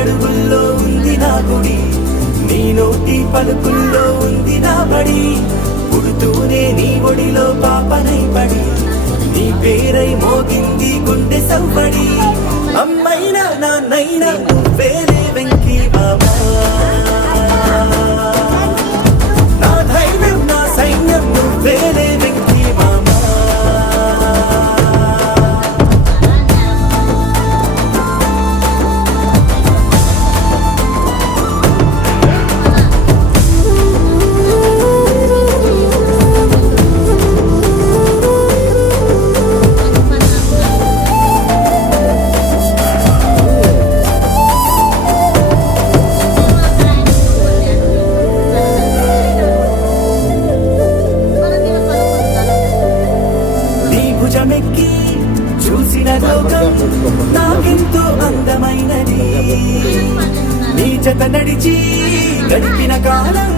అడుగుల్లో ఉంది నా గుడి, నీ నోటి పలుకుల్లో ఉంది నా బడి. పుడుతూనే నీ ఒడిలో పాపనై పడి, నీ పేరై మోగింది గుండె సవ్వడి. అమ్మైనా నాన్నైనా నువ్వేలే వెంకీ బాబా, నా ధైర్యం నా సైన్యం నువ్వేలే వెంకీ మామా. భుజమెక్కి చూసిన లోకం నాకెంతో అందమైనది, నీ జత నడిచి గడిపిన కాలం